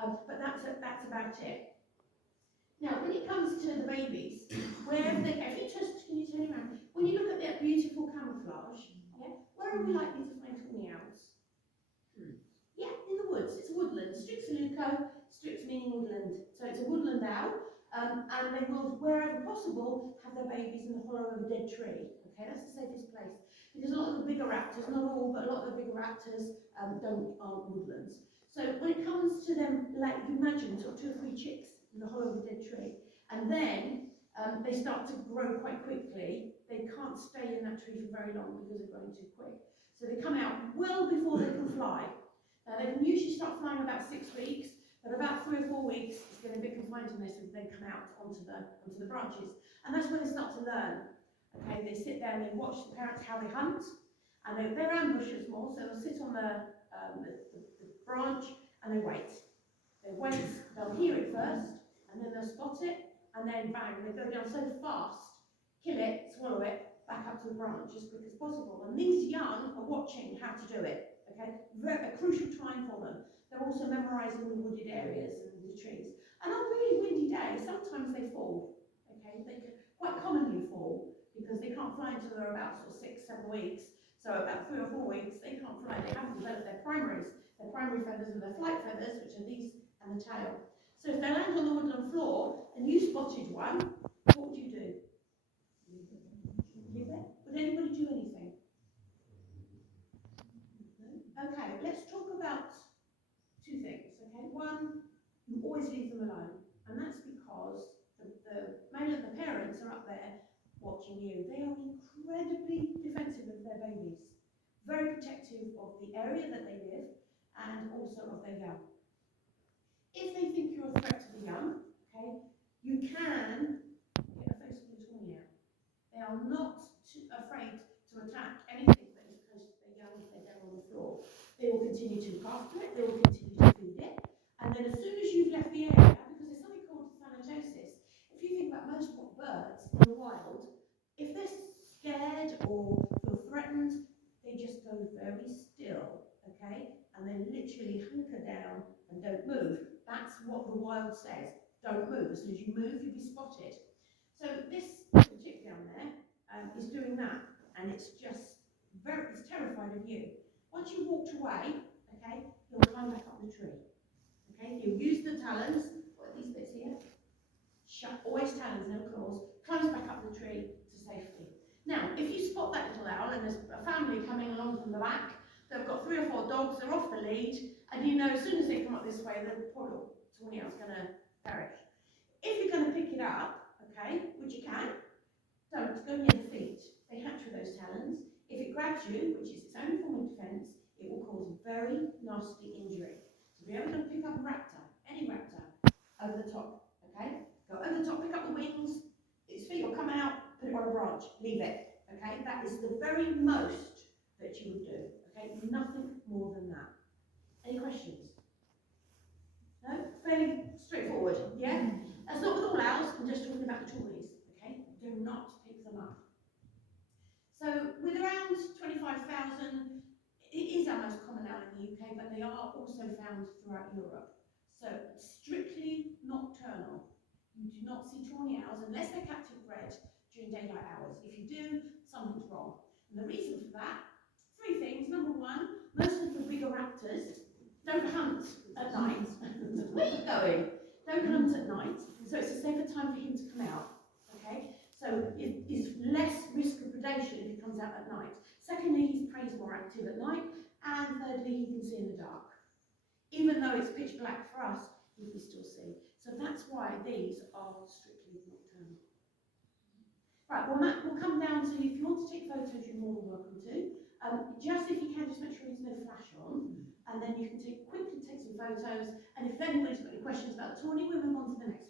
But that's about it. Now, when it comes to the babies, wherever they go, if you just, can you turn around? When you look at that beautiful camouflage, yeah, where are we likely to find tawny owls? Yeah, in the woods. It's a woodland. Strix luco, strix meaning woodland. So it's a woodland owl, and they will, wherever possible, have their babies in the hollow of a dead tree. Okay, that's the safest place. Because a lot of the bigger raptors, not all, but a lot of the bigger raptors aren't woodlands. So when it comes to them, like you imagine, sort of 2 or 3 chicks in the hollow of a dead tree, and then they start to grow quite quickly. They can't stay in that tree for very long because they're growing too quick. So they come out well before they can fly. They can usually start flying about 6 weeks, but about 3 or 4 weeks, it's getting a bit confined to this, and they come out onto the branches. And that's when they start to learn. Okay, they sit there and they watch the parents how they hunt, and they're ambushers more, so they'll sit on the branch and they wait. They wait, they'll hear it first, and then they'll spot it, and then bang, they go down so fast, kill it, swallow it, back up to the branch as quick as possible. And these young are watching how to do it. Okay, a crucial time for them. They're also memorising the wooded areas and the trees. And on a really windy day, sometimes they fall. Okay, they can quite commonly fall because they can't fly until they're about sort of 6, 7 weeks. So about 3 or 4 weeks, they can't fly. They haven't developed their primary feathers and their flight feathers, which are these and the tail. So if they land on the woodland floor and you spotted one, what would you do? Leave it? Would anybody do anything? Okay, let's talk about 2 things, okay? One, you always leave them alone, and that's because the male and the parents are up there watching you. They are incredibly defensive of their babies, very protective of the area that they live, and also of their young. If they think you're a threat to the young, okay, you can get a face full of tawny out. They are not afraid to attack anything that is close to their young if they're down on the floor. They will continue to look after it, they will continue to feed it, and then as soon as you've left the area, because there's something called thanatosis, if you think about most birds in the wild, if they're scared or feel threatened, they just go very still, okay? And they literally hunker down and don't move. That's what the wild says. Don't move. As soon as you move, you'll be spotted. So this little chick down there is doing that, and it's just it's terrified of you. Once you walked away, okay, he'll climb back up the tree. Okay, he'll use the talons, what are these bits here? Always talons, no claws, climbs back up the tree to safety. Now, if you spot that little owl and there's a family coming along from the back, they've got 3 or 4 dogs, they're off the lead, and you know as soon as they come up this way, the poor little tawny owl's going to perish. If you're going to pick it up, okay, which you can, don't go near the feet. They hatch with those talons. If it grabs you, which is its own form of defence, it will cause very nasty injury. So if you're ever going to pick up a raptor, any raptor, over the top, okay? Go over the top, pick up the wings, its feet will come out, put it on a branch, leave it, okay? That is the very most that you would do, okay? Nothing more than that. Any questions? No? Fairly straightforward, yeah? That's not with all owls, I'm just talking about the tawnies, okay? Do not pick them up. So with around 25,000, it is our most common owl in the UK, but they are also found throughout Europe. So strictly nocturnal. You do not see tawny owls unless they're captive bred during daylight hours. If you do, something's wrong. And the reason for that, 3 things. Number 1, most of the bigger raptors don't hunt at night. Where are you going? Don't hunt at night, so it's a safer time for him to come out. Okay, so it is less risk of predation if he comes out at night. Secondly, his prey is more active at night, and thirdly, he can see in the dark. Even though it's pitch black for us, he can still see. So that's why these are strictly nocturnal. Right, well, Matt, we'll come down to, if you want to take photos, you're more than welcome to. Just if you can, just make sure there's no flash on, and then you can quickly take some photos, and if anybody's got any questions about the tawny, we'll move on to the next one.